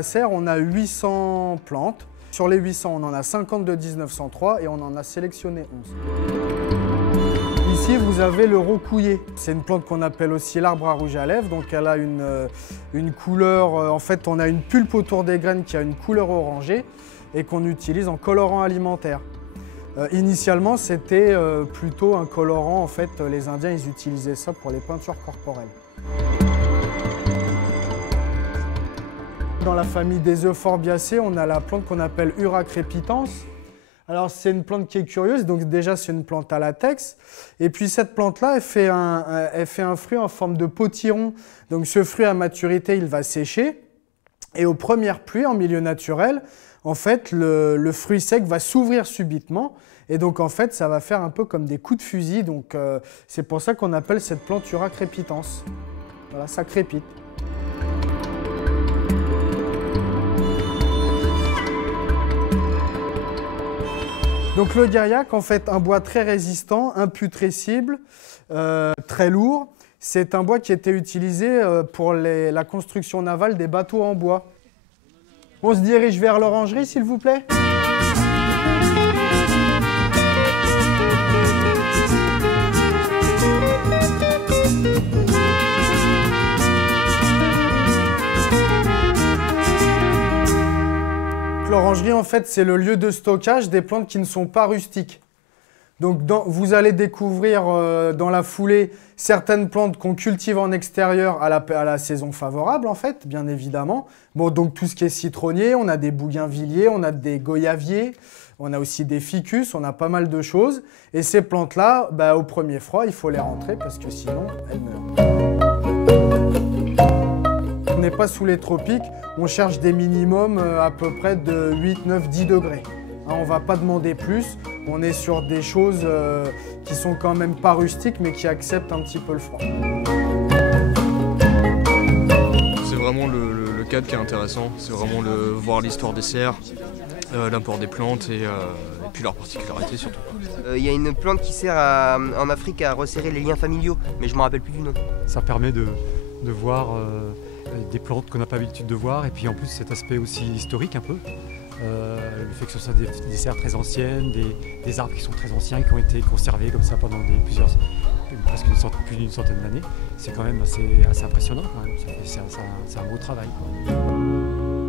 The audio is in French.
la serre, on a 800 plantes. Sur les 800, on en a 50 de 1903 et on en a sélectionné 11. Ici, vous avez le rocouillet. C'est une plante qu'on appelle aussi l'arbre à rouge à lèvres. Donc, elle a une couleur... en fait, on a une pulpe autour des graines qui a une couleur orangée et qu'on utilise en colorant alimentaire. Initialement, c'était plutôt un colorant. En fait, les Indiens, ils utilisaient ça pour les peintures corporelles. Dans la famille des Euphorbiacées, on a la plante qu'on appelle Ura crepitans. Alors c'est une plante qui est curieuse, donc déjà c'est une plante à latex. Et puis cette plante-là, elle fait un fruit en forme de potiron. Donc ce fruit à maturité, il va sécher. Et aux premières pluies, en milieu naturel, en fait, le fruit sec va s'ouvrir subitement. Et donc en fait, ça va faire un peu comme des coups de fusil. Donc c'est pour ça qu'on appelle cette plante Ura crepitans. Voilà, ça crépite. Donc le guaillac, en fait, un bois très résistant, imputrescible, très lourd. C'est un bois qui était utilisé pour la construction navale des bateaux en bois. On se dirige vers l'orangerie, s'il vous plaît. L'orangerie, en fait, c'est le lieu de stockage des plantes qui ne sont pas rustiques. Donc, vous allez découvrir dans la foulée certaines plantes qu'on cultive en extérieur à la saison favorable, en fait, bien évidemment. Bon, donc tout ce qui est citronnier, on a des bougainvilliers, on a des goyaviers, on a aussi des ficus, on a pas mal de choses. Et ces plantes-là, bah, au premier froid, il faut les rentrer parce que sinon, elles meurent. On n'est pas sous les tropiques, on cherche des minimums à peu près de 8, 9, 10 degrés. On ne va pas demander plus, on est sur des choses qui sont quand même pas rustiques mais qui acceptent un petit peu le froid. C'est vraiment le cadre qui est intéressant, c'est vraiment voir l'histoire des serres, l'import des plantes et puis leurs particularités surtout. Il y a une plante qui sert en Afrique à resserrer les liens familiaux, mais je ne me rappelle plus du nom. Ça permet de voir des plantes qu'on n'a pas l'habitude de voir et puis en plus cet aspect aussi historique un peu. Le fait que ce soit des serres très anciennes, des arbres qui sont très anciens, qui ont été conservés comme ça pendant presque plus d'une centaine d'années, c'est quand même assez impressionnant quand même. C'est un beau travail, quoi.